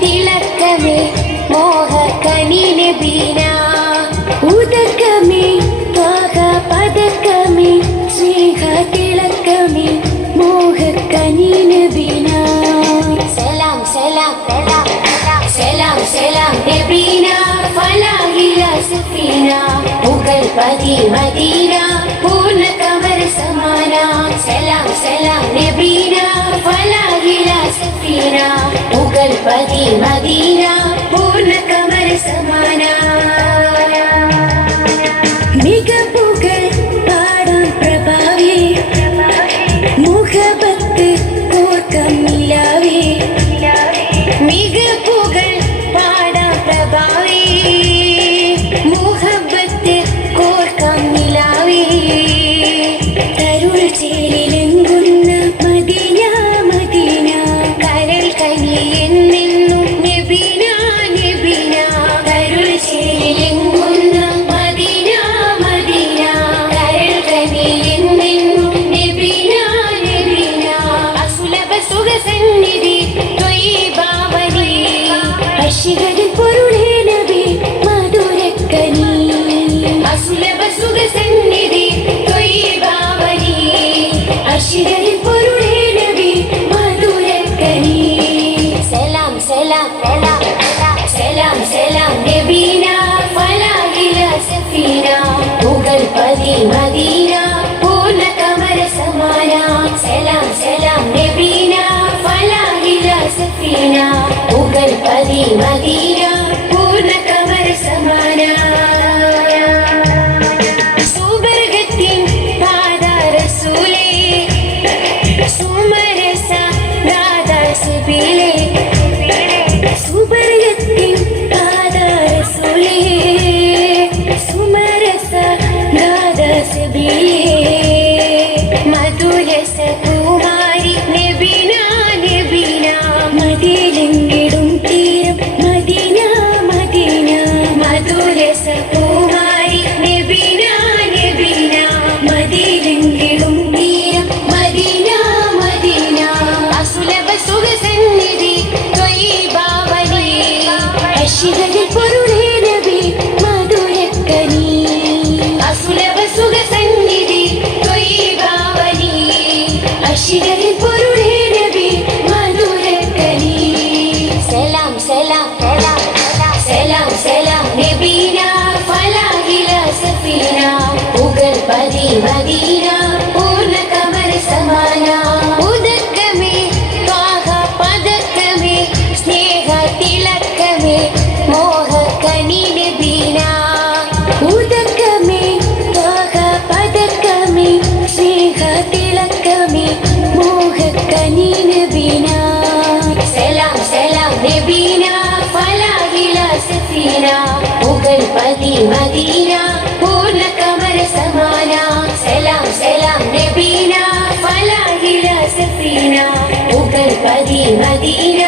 തിളക്കമേ മോഹക്കനി നബീന ഉദകമേ ത്വാഹ പദകമേ സ്നേഹ തിളക്കമേ മോഹക്കനി നബീന സലാം സലാം സലാം സലാം നബീന ഫലാഹില സഫീന മുഗൾ പതി മദീന പൂർണ്ണ കമർ സമാന സലാം സലാം നബീന ഫലാഹില സഫീന മുഗൾ പതി മദീന പൂർണ്ണ കമർ സമാന മികപ്പുകൾ പാടാം പ്രഭാവേ മുഖബത്ത് ഓർക്കം നിലാവേ മികപ്പുകൾ പാടാം പ്രഭാവേ മുഹബത്ത് ഓർക്കം നിലാവേ തരുൾ ചേലിലെങ്കുന്ന മദീന മദീന കരൾ കനിയെന്നെന്നും നബീന നബീന തരുൾ ചേലിലെങ്കുന്ന മദീന മദീന കരൾ കനിയെന്നെന്നും നബീന നബീന അസുലഭ സുഖസന്നിധി ത്വയ്യിബാവനി അശികളിൽ പൊരുളേ നബി മധുരക്കനി അസുലഭ സുഖസന്നിധി ത്വയ്യിബാവനി അശികളിൽ പൊരുളേ നബി മധുരക്കനി സലാം സലാം സലാം സലാം നബീന ഫലാഹില സഫീന മുഗൾ പതി മദീന പൂർണ്ണ കമര സമാന സലാം സലാം നബീന ഫലാഹില സഫീന മുഗൾ പതി മദീന പൂർണ്ണ കമര സമാന സുബർഗത്തിൻ പാദ റസൂലേ സുമരസ നാദ സുബിലേ സുബർഗത്തിൻ പാദ റസൂലേ സുമരസ നാദ സുബിലേ മധുരസ കുമാരി നബീന നബീന മദിലെങ്കിടും തീരം മദീന മദീന മധുരസ കുമാരി നബീന നബീന മദിലെങ്കിടും തീരം മദീന മദീന അസുലഭ സുഖസന്നിധി ത്വയ്യിബാവനി അശികളിൽ പൊരുളേ നബി മധുരക്കനി അസുലഭ സുഖസന്നിധി ത്വയ്യിബാവനി അശികളിൽ പൊരുളേ നബി മധുരക്കനി സലാം സലാം സലാം സലാം നബീന ഫലാഹില സഫീന മുഗൾ പതി മദീന പൂർണ്ണ കമർ സമാന ഉദകമേ ത്വാഹ പദകമേ സ്നേഹ തിളക്കമേ മോഹക്കനി നബീന ഉദകമേ ത്വാഹ പദകമേ സ്നേഹ തിളക്കമേ മോഹക്കനി നബീന സലാം സലാം നബീന ഫലാഹില സഫീന മുഗൾ പതി മദീന പൂർണ്ണ കമർ സമാന സലാം സലാം നബീന ഫലാഹില സഫീന മുഗൾ പതി മദീന